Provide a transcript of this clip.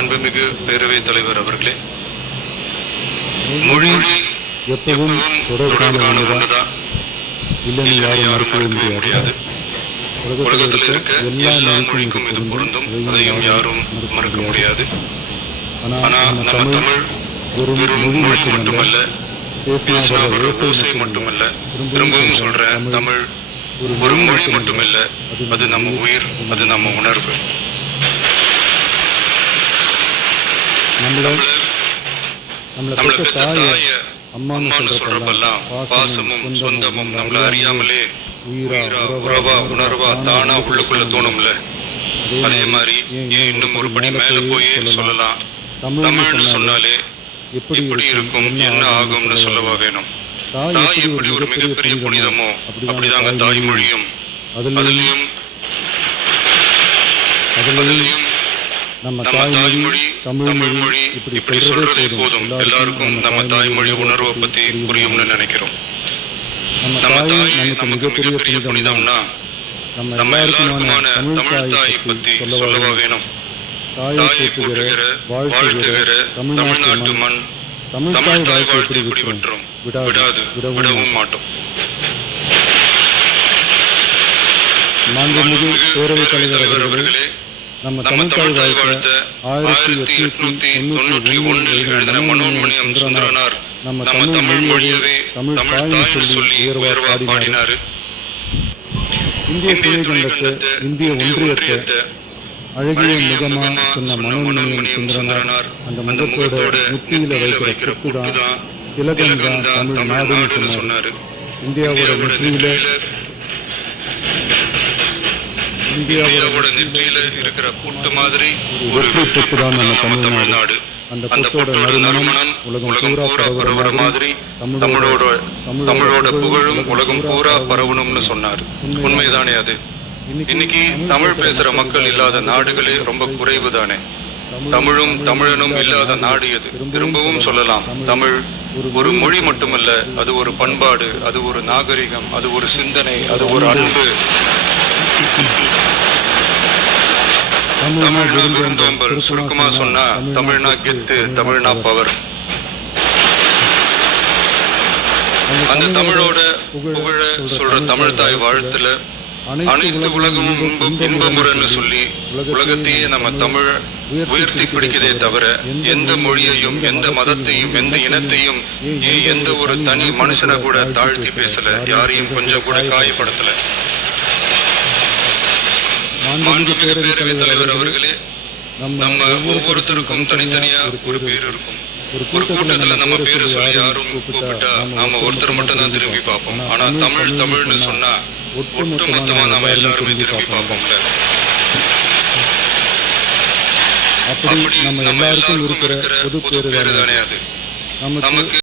மாண்புமிகு பேரவைத் தலைவர் அவர்களே, மொழி எப்பவும் தொடர்கான ஒன்றுதான், இல்லைன்னு யாரும் மறுக்கவே முடியாது. உலகத்தில் இருக்க எல்லா மொழிக்கும் இது பொருந்தும், அதையும் யாரும் மறுக்க முடியாது. ஆனா நம்ம தமிழ் வெறும் மொழி மட்டுமல்ல, பேசினா ஒரு ஓசை மட்டுமல்ல, திரும்பவும் சொல்றேன், தமிழ் ஒரு மொழி மட்டுமல்ல, அது நம்ம உயிர், அது நம்ம உணர்வு. நம்மளை பெற்ற தாய அம்மான்னு சொல்றப்பெல்லாம் பாசமும் சொந்தமும் நம்மள அறியாமலே உயிரா உறவா உணர்வா தானா உள்ளுக்குள்ள தோணும்ல. அதே மாதிரி இன்னும் ஒரு படி மேல போய் சொல்லலாம், தமிழ்னு சொன்னாலே எப்படி இருக்கும், என்ன ஆகும்னு சொல்லவா வேணும். தாய் எப்படி ஒரு மிகப்பெரிய புனிதமோ அப்படிதாங்க தாய்மொழியும். அதுலயும் நம்ம தாய்மொழி தமிழ் மொழி இப்படி சொல்றதே போதும், எல்லாருக்கும் நம்ம தாய்மொழி உணர்வை பத்தி புரியும்னு நினைக்கிறோம். நம்ம தாய் நமக்கு மிகப்பெரிய புனிதம்னா நம்ம எல்லாருக்குமான தமிழ் தாயை பத்தி சொல்லவா வேணும். தாயை போற்றுகிற வாழ்த்துகிற தமிழ்நாட்டு மண் தமிழ் தாய் வாழ்த்து இப்படி விட்டுரும், விடவும் மாட்டோம். மாண்புமிகு பேரவைத் தலைவர் அவர்களே, நம்ம தமிழ் தாய் வாழ்த்த 1891 எழுதின மனோன்மணியம் சுந்தரனார் நம்ம தமிழ் மொழியவே தமிழ் தாய்னு சொல்லி உயர்வா பாடினாரு. இந்திய துணைக்கண்டத்தை, இந்திய ஒன்றியத்தை அழகிய முகமா சொன்ன மனோன்மணியம் சுந்தரனார் அந்த முகத்தோட நெத்தியில வைக்கிற பொட்டுதான் திலகம் தான் தமிழ்நாடுன்னு சொன்னாரு. இந்தியாவோட நெற்றியில இருக்கிற பொட்டு மாதிரி ஒரு பொட்டு தான் நம்ம தமிழ்நாடு. அந்த பொட்டோட நறுமணம் உலகம் பூரா பரவுற மாதிரி தமிழோட புகழும் உலகம் பூரா பரவணும்னு சொன்னார். உண்மைதானே அது? இன்னைக்கு தமிழ் பேசுற மக்கள் இல்லாத நாடுகளே ரொம்ப குறைவு தானே. தமிழும் தமிழனும் இல்லாத நாடு எது? திரும்பவும் சொல்லலாம், தமிழ் ஒரு மொழி மட்டுமல்ல, அது ஒரு பண்பாடு, அது ஒரு நாகரிகம், அது ஒரு சிந்தனை, அது ஒரு அன்பு. தமிழ்னா விருந்தோம்பல், சுருக்கமா சொன்னா தமிழ்னா கெத்து, தமிழ்னா பவர். அந்த தமிழோட புகழ சொல்ற தமிழ் தாய் வாழ்த்துல அனைத்து உலகமும் இன்பமுறன்னு சொல்லி உலகத்தையே நம்ம தமிழ உயர்த்தி பிடிக்கதே தவிர எந்த மொழியையும், எந்த மதத்தையும், எந்த இனத்தையும், எந்த ஒரு தனி மனுஷனை கூட தாழ்த்தி பேசல, யாரையும் கொஞ்சம் கூட காயப்படுத்தல. மாண்புமிகு பேரவைத் தலைவர் அவர்களே, நம்ம ஒவ்வொருத்தருக்கும் தனித்தனியா ஒரு பேர் இருக்கும். ஒரு கூட்டத்துல நம்ம பேரு சொல்லி யாரும் கூப்பிட்டா நாம ஒருத்தர் மட்டும் தான் திரும்பி பார்ப்போம். ஆனா தமிழ் தமிழ்னு சொன்னா ஒட்டு மொத்தமா நாம எல்லாருமே திரும்பி பார்ப்போம்ல. அப்படி நம்ம எல்லாருக்கும் இருக்கிற பொது பேரு தானே அது. நமக்கு